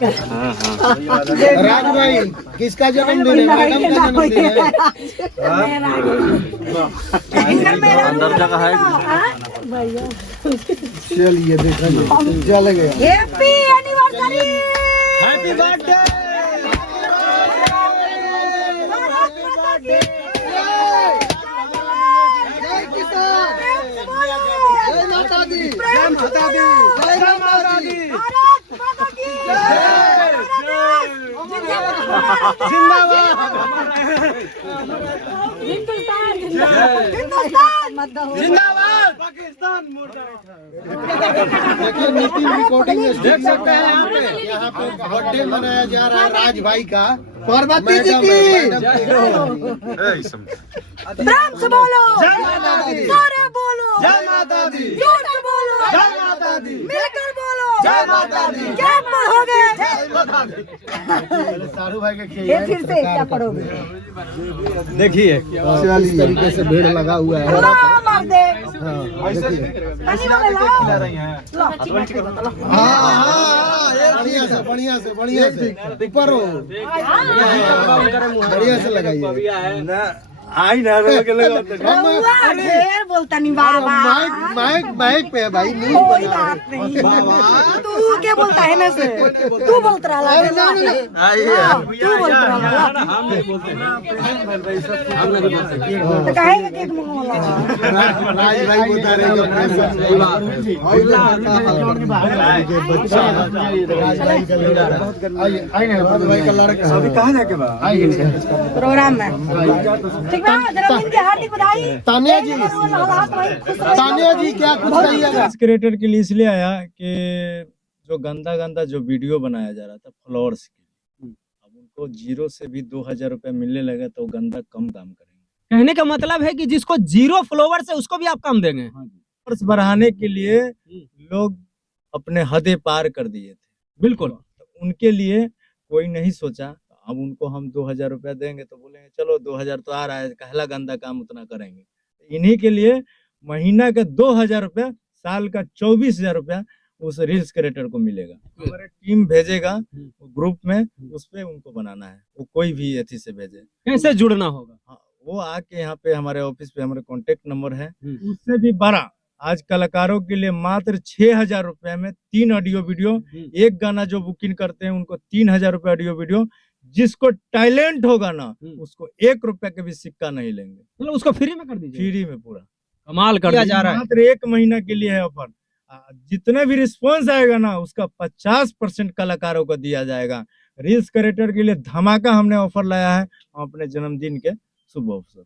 हाँ हाँ राज भाई किसका जन्मदिन है? मैडम का जन्मदिन है। अंदर जगह है। चलिए देखा चल गया। Happy anniversary, happy birthday. जय किसान, जय माता दी, जय माता दी, जय माता दी, भारत माता की जिंदाबाद। हिंदुस्तान हिंदुस्तान जिंदाबाद पाकिस्तान देखिए मीटिंग रिकॉर्डिंग देख सकते हैं यहाँ पे बर्थडे मनाया जा रहा है राज भाई का। पार्वती जी की प्रेम से बोलो, जय माता दी, सारे बोलो, जय माता दी, जोर से बोलो, जय माता दी, मिलकर बोलो, जय माता दी, क्या पढ़ोगे? जय माता दी। सारू भाई के ये फिर से क्या पढ़ोगे? देखिए इस तरीके से भीड़ लगा हुआ है। ला मार दे, हाँ देखिए पानी वाले लाओ, ला हाँ बढ़िया से ऊपर हो बढ़िया से लगाइए। आई ना रउआ ढेर बोलता नहीं बाबा, माइक पे है भाई न्यूज़ कोई बना बात नहीं। तू क्या बोलता है ना से? तू बोलता रहा, तू बोलता रहा। तो कहेगा केक मंगवा। राज भाई बता रहे प्रोग्राम में ठीक ना, जन्मदिन की हार्दिक बधाई। तानिया जी क्या कुछ कहिएगा? क्रिएटर के लिए इसलिए आया कि जो गंदा जो वीडियो बनाया जा रहा था फॉलोअर्स के, अब उनको 0 से भी 2000 रुपया मिलने लगा तो गंदा कम काम करेंगे। कहने का मतलब है कि जिसको 0 फॉलोवर्स है उसको भी आप कम देंगे। फॉलोअर्स बढ़ाने के लिए लोग अपने हदें पार कर दिए थे, बिल्कुल। तो उनके लिए कोई नहीं सोचा। अब उनको हम 2000 रुपया देंगे तो बोलेंगे चलो 2000 तो आ रहा है, कहला गंदा काम उतना करेंगे। इन्हीं के लिए महीना का 2000 रुपया, साल का 24,000 रुपया उस रील्स क्रिएटर को मिलेगा। हमारे टीम भेजेगा ग्रुप में, उस पे उनको बनाना है, वो कोई भी एथी से भेजे। कैसे जुड़ना होगा? हाँ, वो आके यहाँ पे हमारे ऑफिस पे हमारे कॉन्टेक्ट नंबर है, उससे भी बड़ा आज कलाकारों के लिए मात्र 6000 रुपए में 3 ऑडियो वीडियो, एक गाना जो बुकिंग करते हैं उनको 3000 रुपए ऑडियो वीडियो। जिसको टैलेंट होगा ना उसको 1 रुपया के भी सिक्का नहीं लेंगे, मतलब उसको फ्री में कर दीजिए। फ्री में पूरा कमाल कर दिया जा रहा है। मात्र 1 महीना के लिए है ऑफर। जितने भी रिस्पॉन्स आएगा ना उसका 50% कलाकारों को दिया जाएगा। रील्स क्रिएटर के लिए धमाका हमने ऑफर लाया है अपने जन्मदिन के शुभ अवसर।